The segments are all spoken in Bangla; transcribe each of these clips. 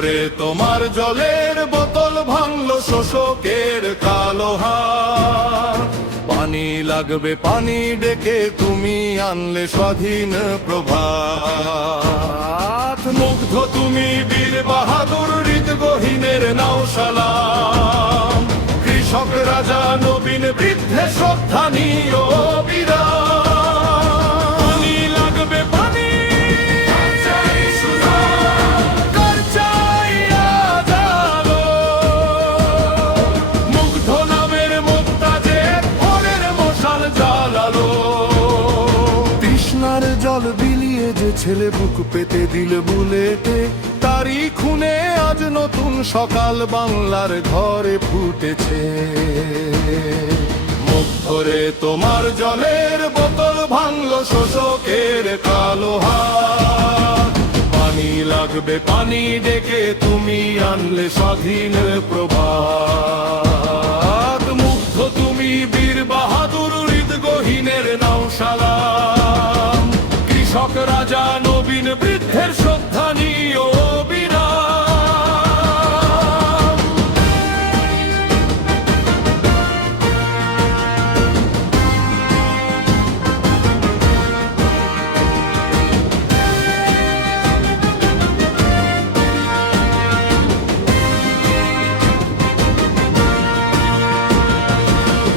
ধরে তোমার জলের বোতল ভাঙলো শোষকের কালো হাত। পানি লাগবে পানি ডেকে তুমি আনলে স্বাধীন প্রভাত। মুগ্ধ তুমি বীর বাহাদুর হৃদগহীনের নাও সালাম। কৃষক রাজা নবীন বৃদ্ধে শ্রদ্ধা নিও বিরাম। পানি লাগবে পানি, কার চাই আজ আলো। মুগ্ধ নামের মুক্তাজের ভোরের মশাল জ্বালালো। তৃষ্ণার জল বিলিয়ে যে ছেলে বুক পেতে দিল বুলেটে, তারই খুনে আজ নতুন সকাল বাংলার ঘরে ফুটেছে। মুখ ধরে তোমার জলের বোতল ভাঙলো শোষকের কালো হাত। পানি লাগবে পানি ডেকে তুমি আনলে স্বাধীন প্রভাত। মুগ্ধ তুমি বীর বাহাদুর হৃদগহীনের নাও সালাম। কৃষক রাজা নবীন বৃদ্ধের শ্রদ্ধা নিও বিরাম।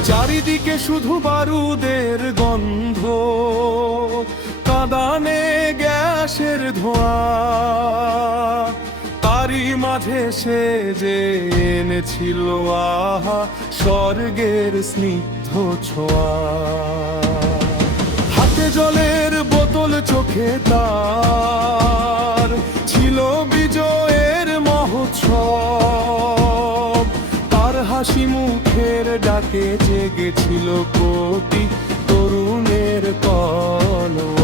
চারিদিকে শুধু বারুদের গন্ধ, কাঁদানে গ্যাসের ধোঁয়া। তারই মাঝে সে যে এনেছিল আহা স্বর্গের স্নিগ্ধ ছোঁয়া। হাতে জলের বোতল চোখে তার ছিল বিজয়ের মহোৎসব। তার হাসি মুখের ডাকে জেগেছিল কোটি তরুণের কলরব।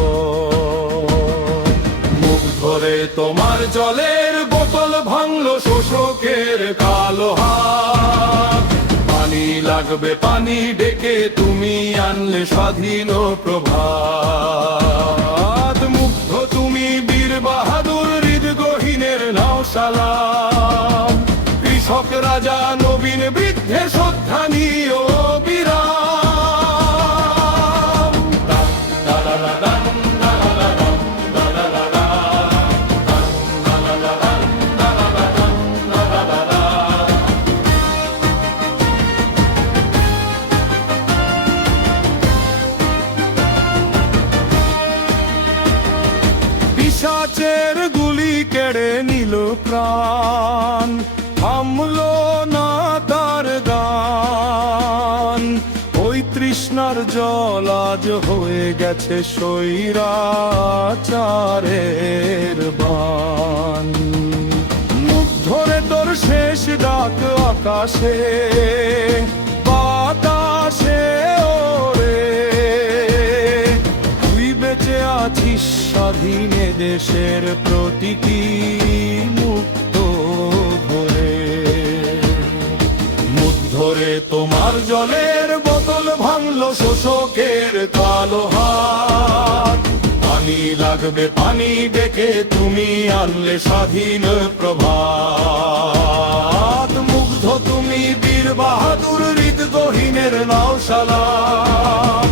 মুখ ধরে তোমার জলের বোতল ভাঙলো শোষকের কালো হাত। পানি লাগবে পানি ডেকে তুমি আনলে স্বাধীন প্রভাত। মুগ্ধ তুমি বীর বাহাদুর হৃদগহীনের নাও সালাম। কৃষক রাজা নবীন বৃদ্ধে শ্রদ্ধা নিও বিরাম। পিশাচের গুলি কেড়ে নিল প্রাণ, থামলো না তার গান। ওই তৃষ্ণার জল আজ হয়ে গেছে স্বৈরাচারের বান। মুখ ধরে তোর শেষ ডাক আকাশে বাতাসে ওরে। তুই বেঁচে আছিস স্বাধীনে দেশের প্রতীকী মুক্ত ভরে। মুখ ধরে তোমার জলের বোতল ভাঙলো শোষকের কালো হাত। পানি লাগবে পানি ডেকে তুমি আনলে স্বাধীন প্রভাত। মুগ্ধ তুমি বীর বাহাদুর হৃদগহীনের নাও সালাম।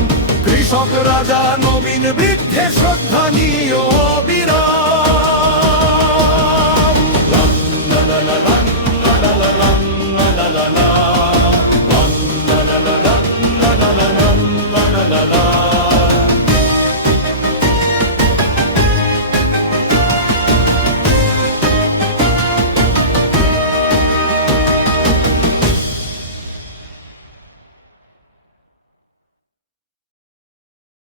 কৃষক রাজা নবীন বৃদ্ধে শ্রদ্ধা নিও